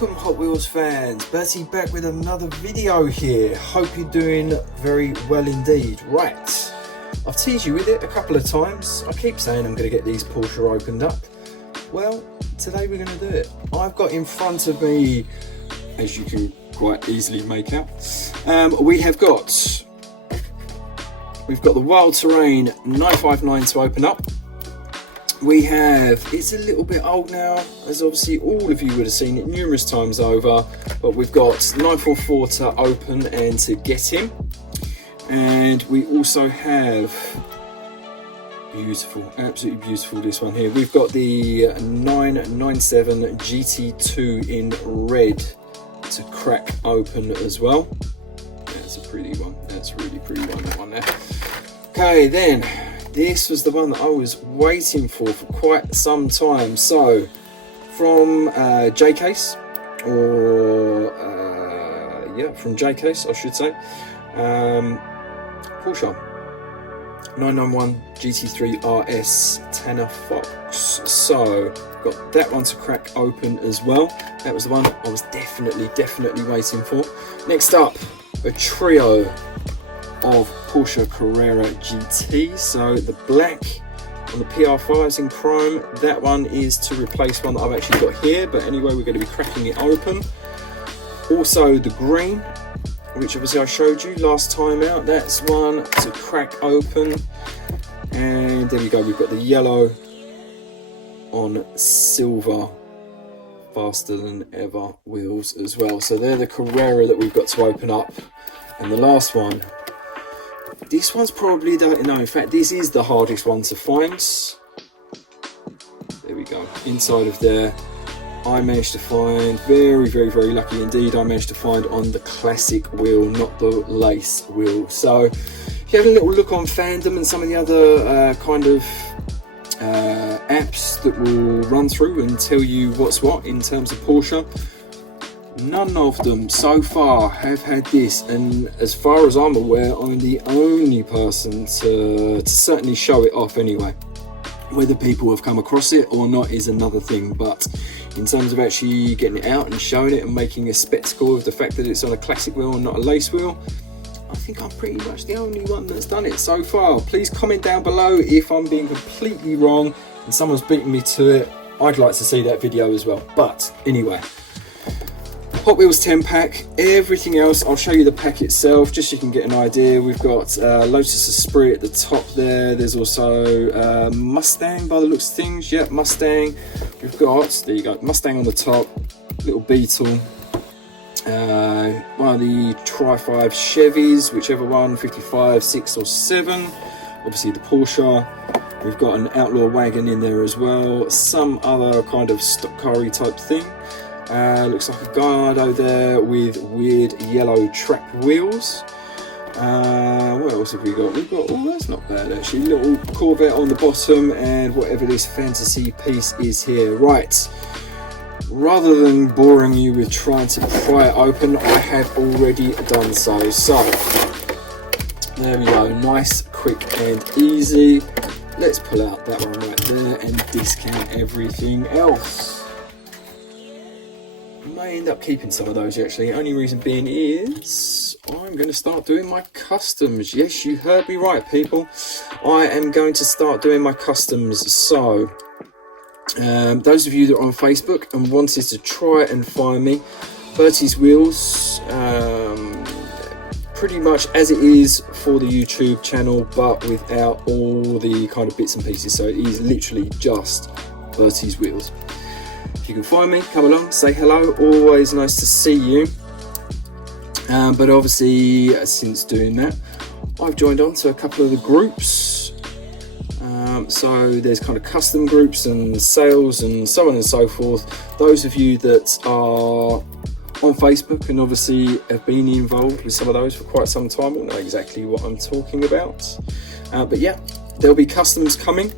Welcome Hot Wheels fans, Bertie back with another video here. Hope you're doing very well indeed. Right, I've teased you with it a couple of times. I keep saying I'm going to get these Porsche opened up. Well, today we're going to do it. I've got in front of me, as you can quite easily make out, we've got the Wild Terrain 959 to open up. We have, it's a little bit old now, as obviously all of you would have seen it numerous times over, but we've got 944 to open and to get him. And we also have, beautiful, absolutely beautiful, this one here. We've got the 997 GT2 in red to crack open as well. That's a pretty one, that's a really pretty one, that one there. Okay, then. This was the one that I was waiting for quite some time. So, from J-Case, or from J-Case, I should say, Porsche 991 GT3 RS T.Fox. So, got that one to crack open as well. That was the one I was definitely waiting for. Next up, a trio of Porsche Carrera GT. So the black on the PR5s in chrome, that one is to replace one that I've actually got here, but anyway, we're going to be cracking it open. Also the green, which obviously I showed you last time out, that's one to crack open. And there we go, we've got the yellow on silver faster than ever wheels as well. So they're the Carrera that we've got to open up. And the last one, this one's probably the, no, in fact, this is the hardest one to find. There we go. Inside of there, I managed to find, very lucky indeed, I managed to find on the classic wheel, not the lace wheel. So, if you have a little look on Fandom and some of the other kind of apps that will run through and tell you what's what in terms of Porsche, none of them so far have had this, and as far as I'm aware, I'm the only person to certainly show it off anyway. Whether people have come across it or not is another thing, but in terms of actually getting it out and showing it and making a spectacle of the fact that it's on a classic wheel and not a lace wheel, I think I'm pretty much the only one that's done it so far. Please comment down below if I'm being completely wrong and someone's beaten me to it. I'd like to see that video as well. But anyway, Hot Wheels 10 pack, everything else, I'll show you the pack itself, just so you can get an idea. We've got Lotus Esprit at the top there. There's also Mustang by the looks of things. Yep, Mustang. We've got, there you go, Mustang on the top, little Beetle. One of the Tri-5 Chevys, whichever one, 55, 6 or 7. Obviously the Porsche. We've got an Outlaw wagon in there as well. Some other kind of stock car-y type thing. Looks like a Gallardo there with weird yellow track wheels. What else have we got? We've got, oh, that's not bad actually, little Corvette on the bottom and whatever this fantasy piece is here. Right, rather than boring you with trying to pry it open, I have already done so. So there we go, nice, quick and easy. Let's pull out that one right there and discount everything else. May end up keeping some of those actually. Only reason being is I'm going to start doing my customs. Yes, you heard me right, people. I am going to start doing my customs. So those of you that are on Facebook and wanted to try and find me, Bertie's Wheels, pretty much as it is for the YouTube channel, but without all the kind of bits and pieces. So it is literally just Bertie's Wheels. If you can find me, come along, say hello, always nice to see you. But obviously, since doing that, I've joined on to a couple of the groups. So there's kind of custom groups and sales and so on and so forth. Those of you that are on Facebook and obviously have been involved with some of those for quite some time will know exactly what I'm talking about. But yeah, there'll be customs coming.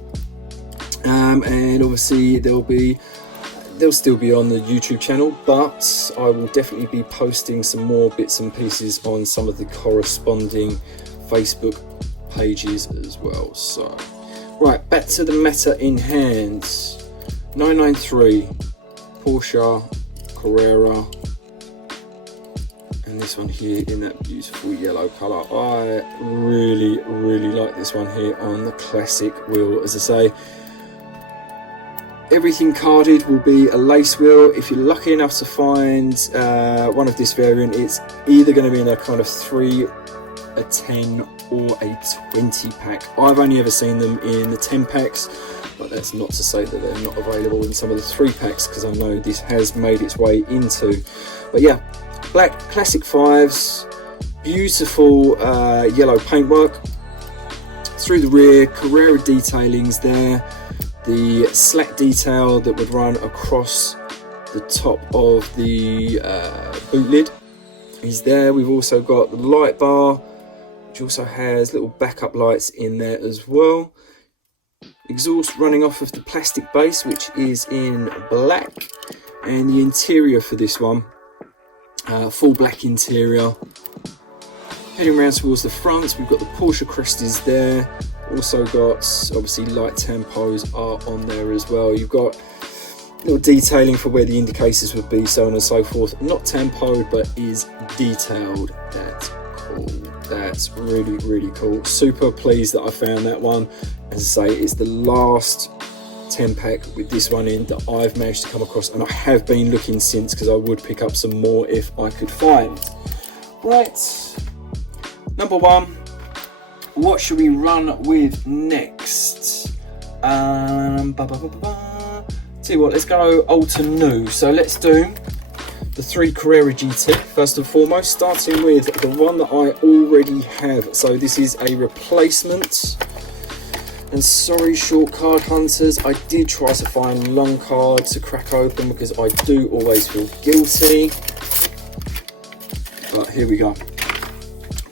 And obviously they'll still be on the YouTube channel, but I will definitely be posting some more bits and pieces on some of the corresponding Facebook pages as well. So, right, back to the matter in hand. 993 Porsche Carrera, and this one here in that beautiful yellow colour. I really like this one here on the classic wheel. As I say, everything carded will be a lace wheel. If you're lucky enough to find one of this variant, it's either going to be in a kind of 3, a 10 or a 20 pack. I've only ever seen them in the 10 packs, but that's not to say that they're not available in some of the 3 packs, because I know this has made its way into. But yeah, black classic 5s, beautiful yellow paintwork through the rear, Carrera detailings there, the slack detail that would run across the top of the boot lid is there. We've also got the light bar, which also has little backup lights in there as well. Exhaust running off of the plastic base, which is in black, and the interior for this one, full black interior. Heading around towards the front, we've got the Porsche crest is there. Also got, obviously, light tempos are on there as well. You've got little detailing for where the indicators would be, so on and so forth. Not tempoed, but is detailed. That's cool. That's really cool. Super pleased that I found that one. As I say, it's the last 10 pack with this one in that I've managed to come across, and I have been looking since, because I would pick up some more if I could find. Right, number 1. What should we run with next? Tell you what, let's go old to new. So let's do the 3 Carrera GT first and foremost, starting with the one that I already have. So this is a replacement. And sorry, short card hunters, I did try to find long cards to crack open, because I do always feel guilty. But here we go.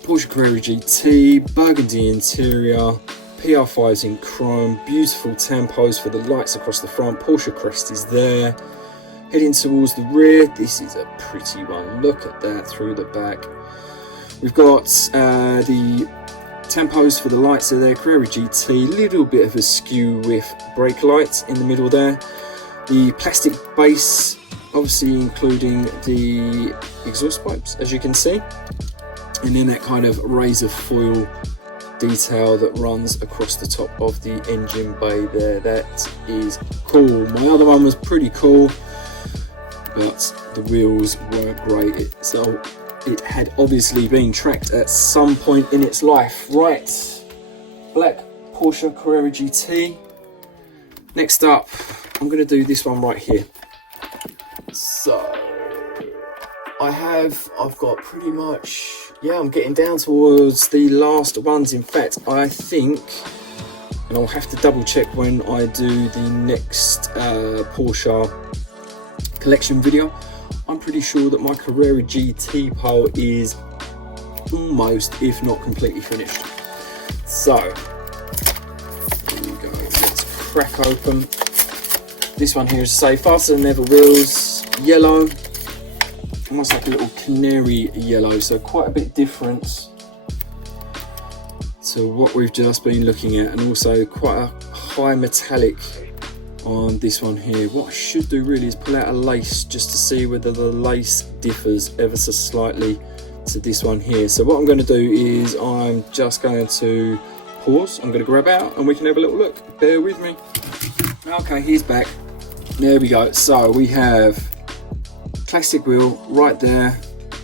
Porsche Carrera GT, burgundy interior, PR5s in chrome, beautiful tempos for the lights across the front, Porsche crest is there. Heading towards the rear, this is a pretty one, look at that through the back. We've got the tempos for the lights are there, Carrera GT, little bit of a skew with brake lights in the middle there. The plastic base, obviously including the exhaust pipes, as you can see. And then that kind of razor foil detail that runs across the top of the engine bay there. That is cool. My other one was pretty cool, but the wheels weren't great. So it had obviously been tracked at some point in its life. Right, black Porsche Carrera GT. Next up, I'm going to do this one right here. So I've got pretty much, yeah, I'm getting down towards the last ones. In fact, I think, and I'll have to double check when I do the next Porsche collection video, I'm pretty sure that my Carrera GT pile is almost, if not completely finished. So, here we go, let's crack open. This one here is, say, faster than ever wheels, yellow. Almost like a little canary yellow, so quite a bit different to what we've just been looking at, and also quite a high metallic on this one here. What I should do really is pull out a lace just to see whether the lace differs ever so slightly to this one here. So what I'm going to do is I'm just going to pause, I'm going to grab out and we can have a little look. Bear with me. Okay, he's back. There we go. So we have classic wheel right there,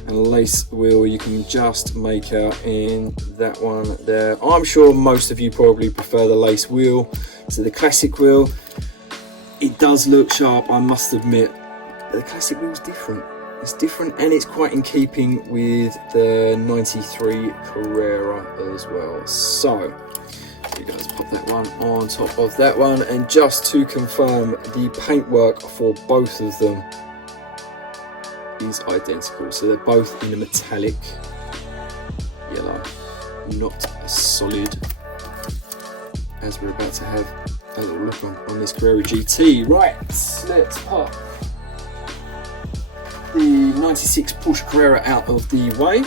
and a lace wheel you can just make out in that one there. I'm sure most of you probably prefer the lace wheel to the classic wheel. It does look sharp, I must admit. The classic wheel is different. It's different, and it's quite in keeping with the 93 Carrera as well. So you guys pop that one on top of that one, and just to confirm, the paintwork for both of them is identical, so they're both in a metallic yellow, not a solid, as we're about to have a little look on this Carrera GT. Right, let's pop the 96 Porsche Carrera out of the way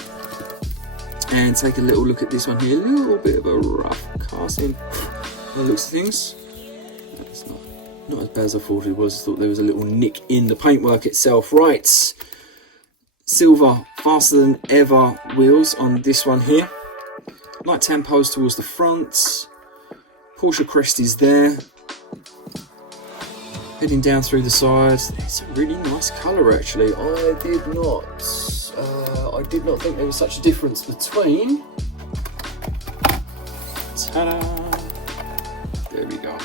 and take a little look at this one here. A little bit of a rough casting by the looks of things. That's not as bad as I thought it was. I thought there was a little nick in the paintwork itself. Right, silver faster than ever wheels on this one here. Light tampos towards the front. Porsche crest is there. Heading down through the sides. It's a really nice colour actually. I did not think there was such a difference between. Ta-da! There we go.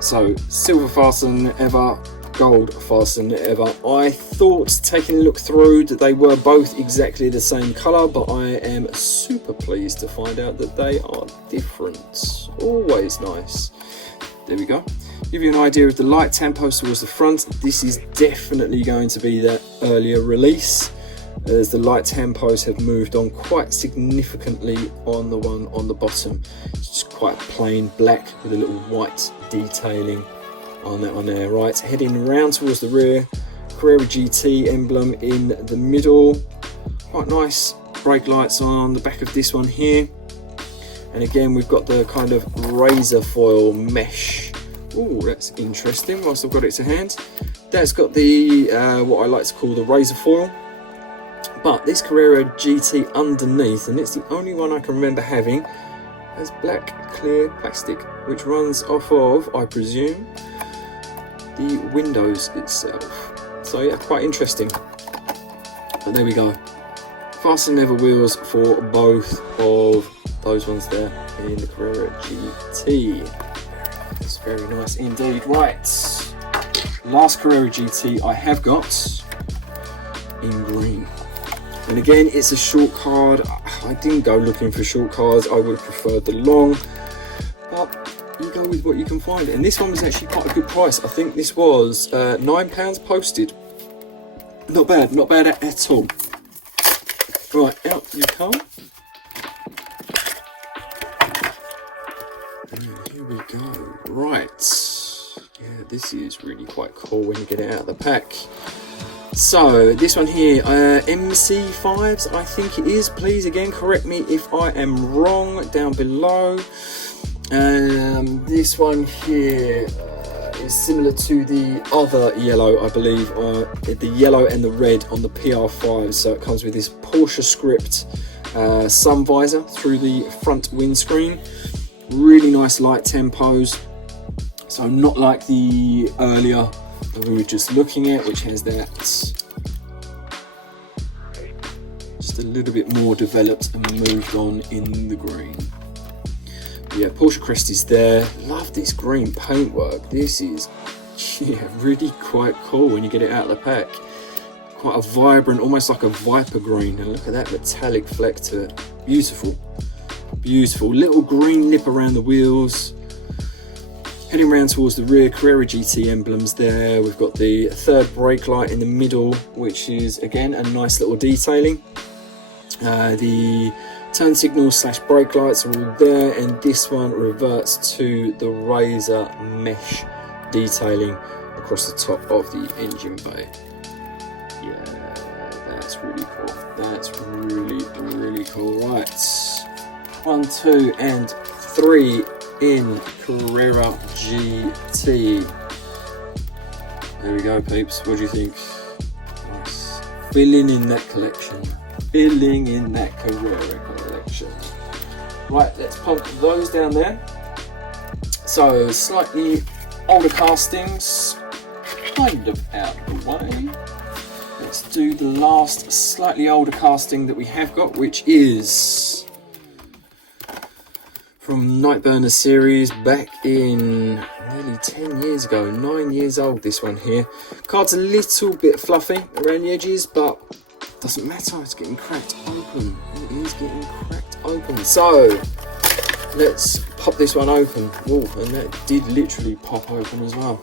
So silver faster than ever, gold faster than ever. I thought, taking a look through, that they were both exactly the same colour, but I am super pleased to find out that they are different. Always nice. There we go. Give you an idea of the light tampos towards the front. This is definitely going to be that earlier release, as the light tampos have moved on quite significantly on the one on the bottom. It's just quite plain black with a little white detailing on that one there. Right, heading round towards the rear, Carrera GT emblem in the middle. Quite nice brake lights on the back of this one here. And again, we've got the kind of razor foil mesh. Oh, that's interesting. Whilst I've got it to hand, that's got the what I like to call the razor foil. But this Carrera GT underneath, and it's the only one I can remember having, has black clear plastic, which runs off of, I presume, the windows itself. So yeah, quite interesting. But there we go. Faster than ever wheels for both of those ones there in the Carrera GT. It's very nice indeed. Right, last Carrera GT I have got in green. And again, it's a short card. I didn't go looking for short cards. I would have preferred the long, but you go with what you can find. And this one was actually quite a good price. I think this was £9 posted. Not bad, not bad at all. Right, out you come. And here we go. Right. Yeah, this is really quite cool when you get it out of the pack. So this one here, MC5s, I think it is. Please again correct me if I am wrong down below. This one here is similar to the other yellow, I believe, the yellow and the red on the PR5. So it comes with this Porsche script sun visor through the front windscreen. Really nice light tempos. So not like the earlier that we were just looking at, which has that just a little bit more developed and moved on in the green. But yeah, Porsche crest is there. Love this green paintwork. This is really quite cool when you get it out of the pack. Quite a vibrant, almost like a viper green. And look at that metallic fleck to it. Beautiful, beautiful. Little green lip around the wheels. Heading around towards the rear, Carrera GT emblems there. We've got the third brake light in the middle, which is again a nice little detailing. The turn signals / brake lights are all there, and this one reverts to the razor mesh detailing across the top of the engine bay. Yeah, that's really cool. That's really, really cool. Right, 1, 2, and 3 in Carrera GT. There we go, peeps. What do you think? Nice. Filling in that collection. Filling in that Carrera collection. Right, let's pump those down there. So, slightly older castings, kind of out of the way. Let's do the last slightly older casting that we have got, which is from Nightburner series back in nearly 10 years ago, 9 years old this one here. Card's a little bit fluffy around the edges, but doesn't matter, it's getting cracked open. It is getting cracked open. So let's pop this one open. Oh, and that did literally pop open as well.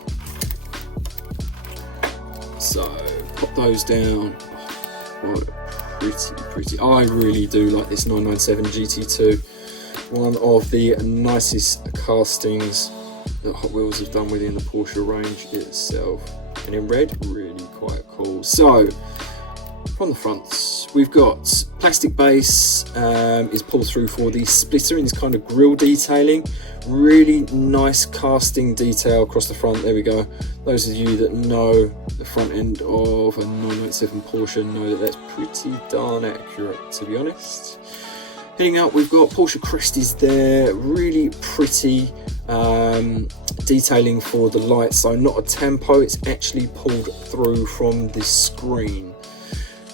So pop those down. Oh, what a pretty. I really do like this 997 GT2. One of the nicest castings that Hot Wheels have done within the Porsche range itself. And in red, really quite cool. So, from the front, we've got plastic base is pulled through for the splitter in this kind of grille detailing. Really nice casting detail across the front. There we go. Those of you that know the front end of a 997 Porsche know that that's pretty darn accurate, to be honest. Heading up, we've got Porsche crest there. Really pretty detailing for the lights. So not a tempo, it's actually pulled through from the screen.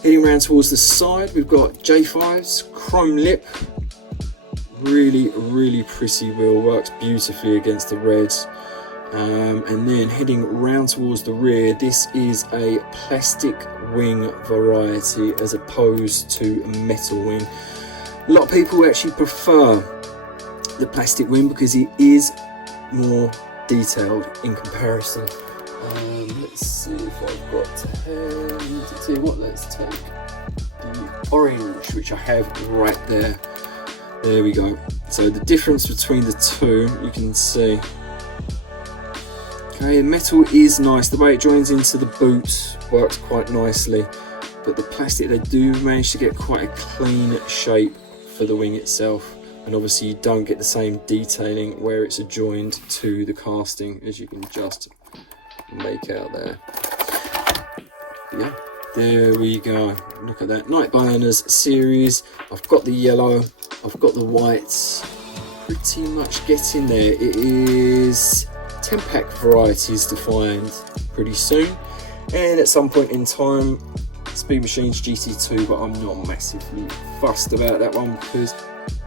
Heading around towards the side, we've got J5's chrome lip. Really pretty wheel, works beautifully against the reds. And then heading round towards the rear, this is a plastic wing variety as opposed to a metal wing. A lot of people actually prefer the plastic wing because it is more detailed in comparison. Let's see if I've got to tell you what, let's take the orange, which I have right there. There we go. So the difference between the two, you can see. Okay, metal is nice. The way it joins into the boot works quite nicely, but the plastic, they do manage to get quite a clean shape for the wing itself, and obviously you don't get the same detailing where it's adjoined to the casting, as you can just make out there. Yeah, there we go. Look at that. Night Burners series. I've got the yellow, I've got the whites. Pretty much getting there. It is 10-pack varieties to find pretty soon, and at some point in time Speed Machine's GT2, but I'm not massively fussed about that one because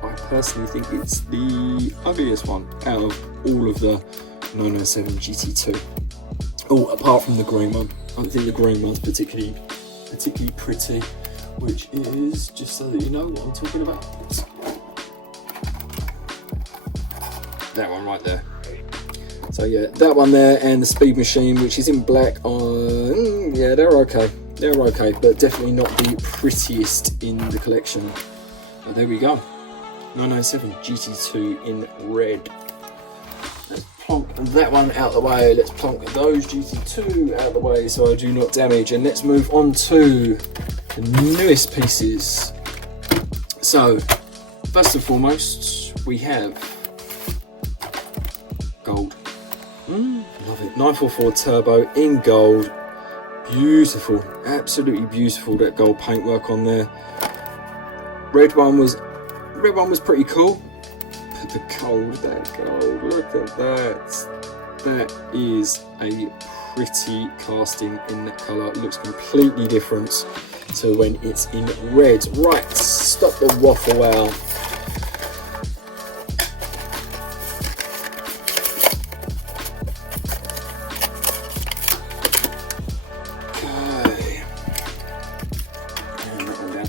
I personally think it's the ugliest one out of all of the 997 GT2. Oh, apart from the green one. I don't think the green one's particularly pretty, which is, just so that you know what I'm talking about, that one right there. So yeah, that one there and the Speed Machine, which is in black. Yeah, they're okay. They're okay, but definitely not the prettiest in the collection. But there we go. 997 GT2 in red. Let's plonk that one out the way. Let's plonk those GT2 out the way so I do not damage. And let's move on to the newest pieces. So, first and foremost, we have gold. Love it. 944 Turbo in gold. Beautiful, absolutely beautiful, that gold paintwork on there. Red one was pretty cool, but the gold, that gold, look at that. That is a pretty casting in that colour. It looks completely different to when it's in red. Right, stop the waffle wow.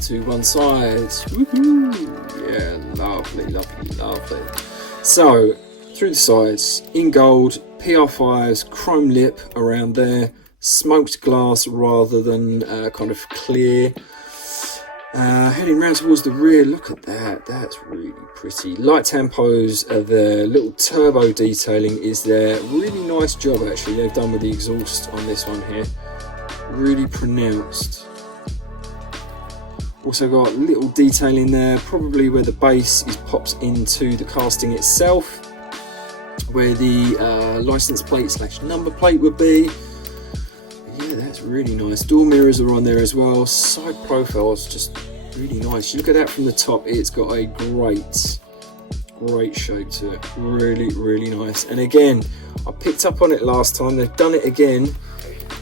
To one side. Woohoo! Yeah, lovely, lovely, lovely. So, through the sides, in gold, PR5's chrome lip around there, smoked glass rather than kind of clear. Heading round towards the rear, look at that, that's really pretty. Light tempos are there, little turbo detailing is there. Really nice job actually they've done with the exhaust on this one here. Really pronounced. Also got little detailing there, probably where the base pops into the casting itself, where the license plate / number plate would be. Yeah, that's really nice. Door mirrors are on there as well. Side profiles, just really nice. You look at that from the top, it's got a great shape to it. Really, really nice. And again, I picked up on it last time. They've done it again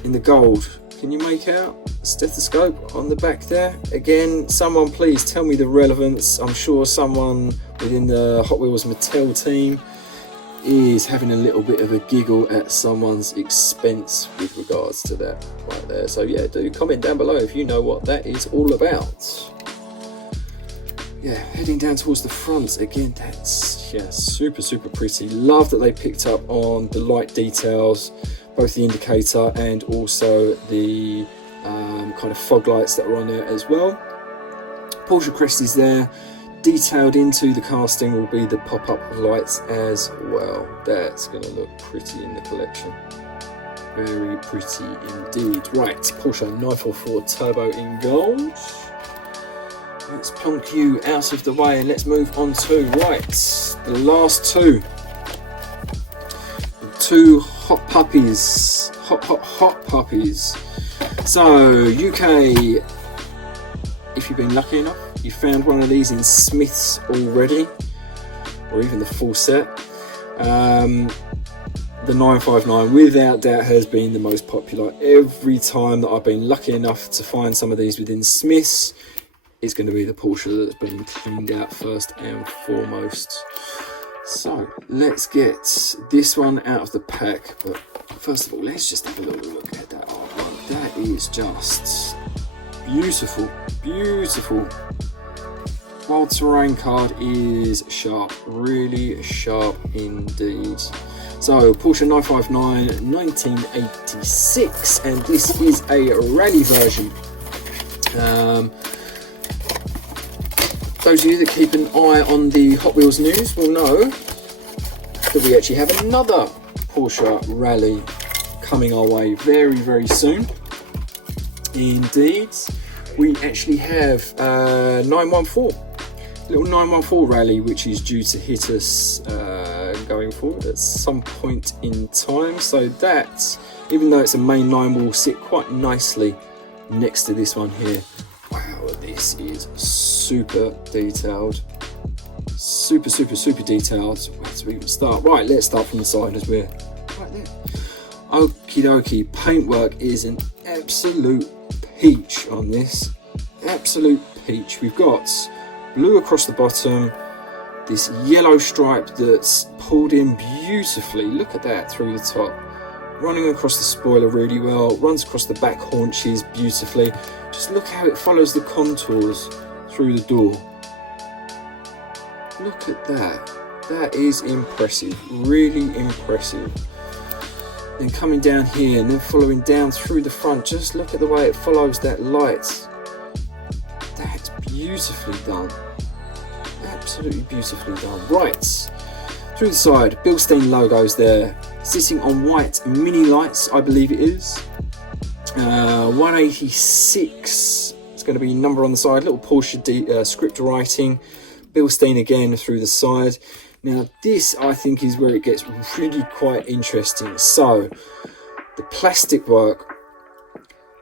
in the gold. Can you make out a stethoscope on the back there? Again, someone please tell me the relevance. I'm sure someone within the Hot Wheels Mattel team is having a little bit of a giggle at someone's expense with regards to that right there. So yeah, do comment down below if you know what that is all about. Yeah, heading down towards the front, again, that's super pretty. Love that they picked up on the light details, both the indicator and also the kind of fog lights that are on there as well. Porsche crest is there. Detailed into the casting will be the pop-up lights as well. That's going to look pretty in the collection. Very pretty indeed. Right, Porsche 944 Turbo in gold. let's plonk you out of the way and let's move on to, right, the last two. The two hot puppies. Hot puppies. So, UK, if you've been lucky enough, you found one of these in Smith's already, or even the full set. The 959 without doubt has been the most popular. Every time that I've been lucky enough to find some of these within Smith's, it's going to be the Porsche that's been cleaned out first and foremost. So let's get this one out of the pack, but first of all, let's just have a little look at that artwork. That is just beautiful, beautiful. Wild Terrain card is sharp, really sharp indeed. So Porsche 959 1986, and this is a rally version. Those of you that keep an eye on the Hot Wheels news will know that we actually have another Porsche rally coming our way very, very soon. Indeed, we actually have 914. Little 914 rally, which is due to hit us going forward at some point in time. So that, even though it's a main line, will sit quite nicely next to this one here. Wow, this is super detailed. Super detailed. Where to even start? Right, let's start from the side as we're right there. Okie dokie, paintwork is an absolute peach on this. Absolute peach. We've got blue across the bottom, this yellow stripe that's pulled in beautifully, look at that, through the top, running across the spoiler really well, runs across the back haunches beautifully. Just look how it follows the contours through the door. Look at that, that is impressive, really impressive. Then coming down here and then following down through the front, just look at the way it follows that light. That's beautifully done. Absolutely beautifully done. Right, through the side, Bilstein logos there, sitting on white mini lights, I believe it is. 186, it's going to be number on the side, little Porsche script writing, Bilstein again through the side. Now this, I think, is where it gets really quite interesting. So the plastic work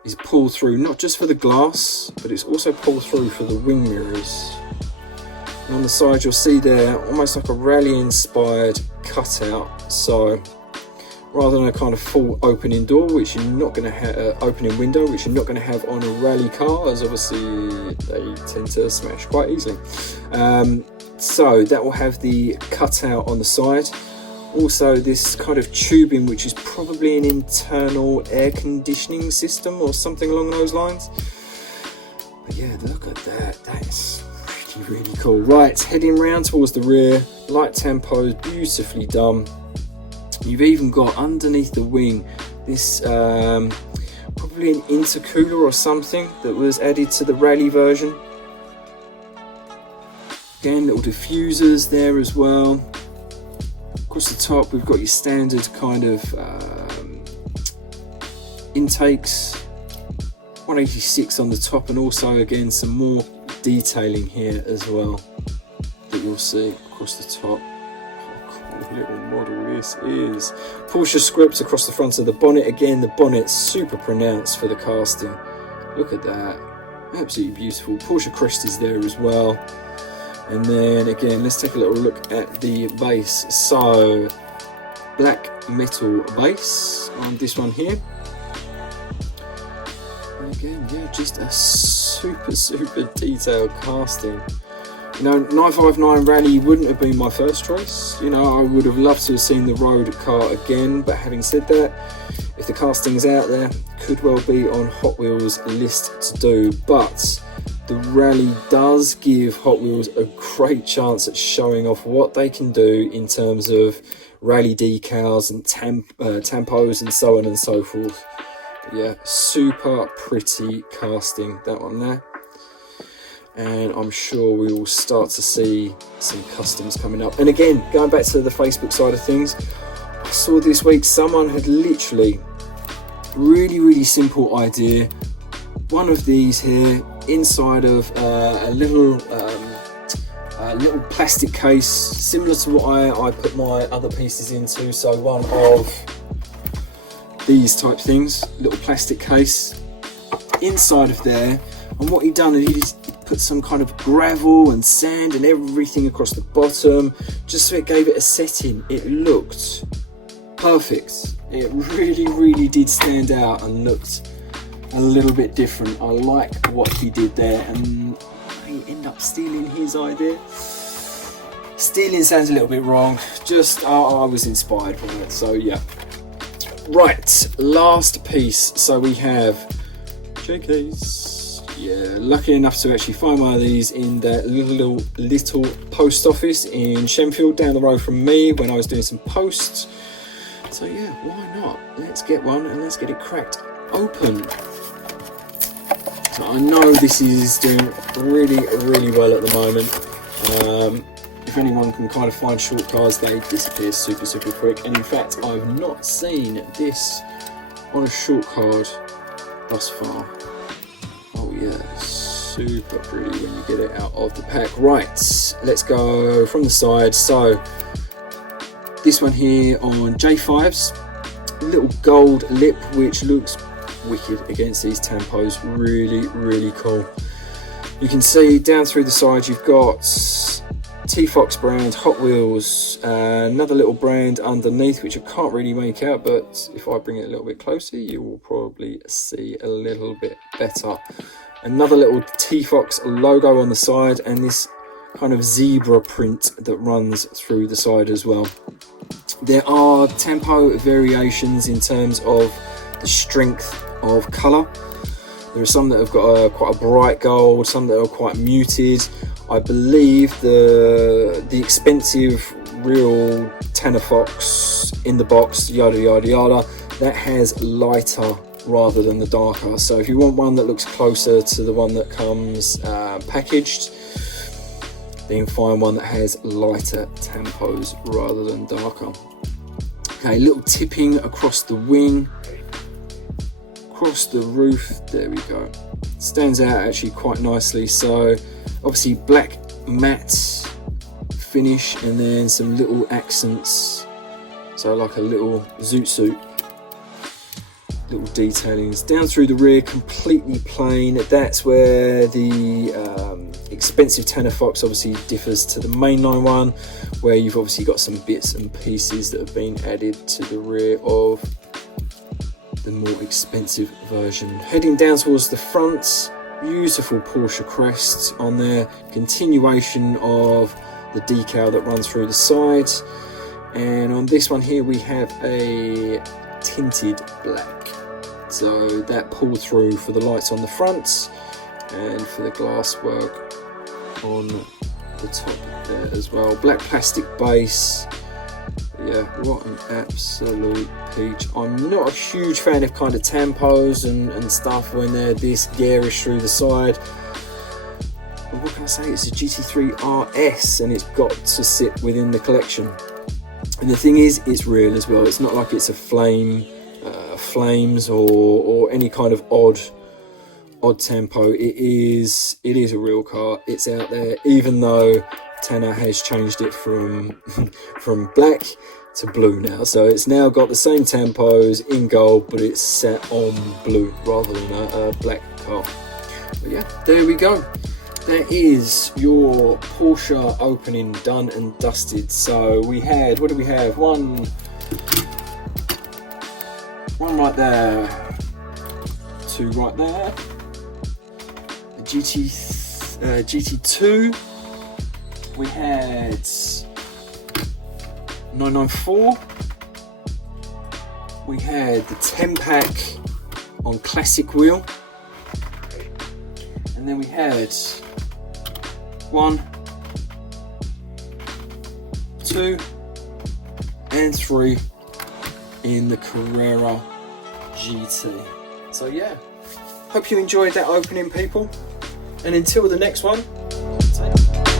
is pulled through, not just for the glass, but it's also pulled through for the wing mirrors. And on the side you'll see there almost like a rally inspired cutout. So rather than a kind of full opening door, which you're not going to have, opening window, which you're not going to have on a rally car, as obviously they tend to smash quite easily. So that will have the cutout on the side. Also this kind of tubing, which is probably an internal air conditioning system or something along those lines. But yeah, look at that, that's really cool. Right, heading round towards the rear, light tempos, beautifully done. You've even got underneath the wing this probably an intercooler or something that was added to the rally version. Again, little diffusers there as well. Across the top we've got your standard kind of intakes, 186 on the top, and also again some more detailing here as well that you'll see across the top. Oh, cool little model this is. Porsche script across the front of the bonnet. Again, the bonnet's super pronounced for the casting. Look at that, absolutely beautiful. Porsche crest is there as well. And then again, let's take a little look at the base. So black metal base on this one here. And again, yeah, just a super detailed casting. You know, 959 Rally wouldn't have been my first choice. You know, I would have loved to have seen the road car again, but having said that, if the casting's out there, could well be on Hot Wheels' list to do. But the Rally does give Hot Wheels a great chance at showing off what they can do in terms of rally decals and tampos and so on and so forth. Yeah, super pretty casting, that one there. And I'm sure we will start to see some customs coming up. And again, going back to the Facebook side of things, I saw this week someone had literally really simple idea. One of these here, inside of a little plastic case, similar to what I put my other pieces into. So one of these type things, little plastic case inside of there. And what he done is he put some kind of gravel and sand and everything across the bottom, just so it gave it a setting. It looked perfect. It really did stand out and looked a little bit different. I like what he did there, and I end up stealing his idea. Stealing sounds a little bit wrong, just I was inspired by it, so yeah. Right, last piece. So we have JK's. Yeah, lucky enough to actually find one of these in that little post office in Shenfield, down the road from me, when I was doing some posts. So yeah, why not? Let's get one and let's get it cracked open. So I know this is doing really well at the moment. If anyone can kind of find short cars, they disappear super quick. And in fact, I've not seen this on a short card thus far. Oh yeah, super pretty when you get it out of the pack. Right, let's go from the side. So this one here on J5's, little gold lip, which looks wicked against these tempos. Really cool. You can see down through the side you've got T.Fox brand, Hot Wheels, another little brand underneath which I can't really make out, but if I bring it a little bit closer you will probably see a little bit better. Another little T.Fox logo on the side, and this kind of zebra print that runs through the side as well. There are tempo variations in terms of the strength of colour. There are some that have got quite a bright gold, some that are quite muted. I believe the expensive real T.Fox in the box, yada that has lighter rather than the darker. So if you want one that looks closer to the one that comes packaged, then find one that has lighter tempos rather than darker. Okay, little tipping across the wing, across the roof, there we go. Stands out actually quite nicely. So obviously black matte finish and then some little accents, so like a little zoot suit, little detailings. Down through the rear, completely plain. That's where the expensive T.Fox obviously differs to the mainline one, where you've obviously got some bits and pieces that have been added to the rear of the more expensive version. Heading down towards the front, beautiful Porsche crest on there, continuation of the decal that runs through the side, and on this one here we have a tinted black, so that pull through for the lights on the front and for the glass work on the top there as well. Black plastic base. Yeah, what an absolute peach. I'm not a huge fan of kind of tempos and stuff when they're this garish through the side. But what can I say? It's a GT3 RS and it's got to sit within the collection. And the thing is, it's real as well. It's not like it's a flames or any kind of odd tempo. It is a real car. It's out there, even though Tenner has changed it from black to blue now, so it's now got the same tempos in gold, but it's set on blue rather than a black car. But yeah, there we go. That is your Porsche opening done and dusted. So we had, what do we have? One right there, two right there, a GT2. We had 994. We had the 10 pack on classic wheel, and then we had 1, 2, and 3 in the Carrera GT. So yeah, hope you enjoyed that opening, people, and until the next one, take care.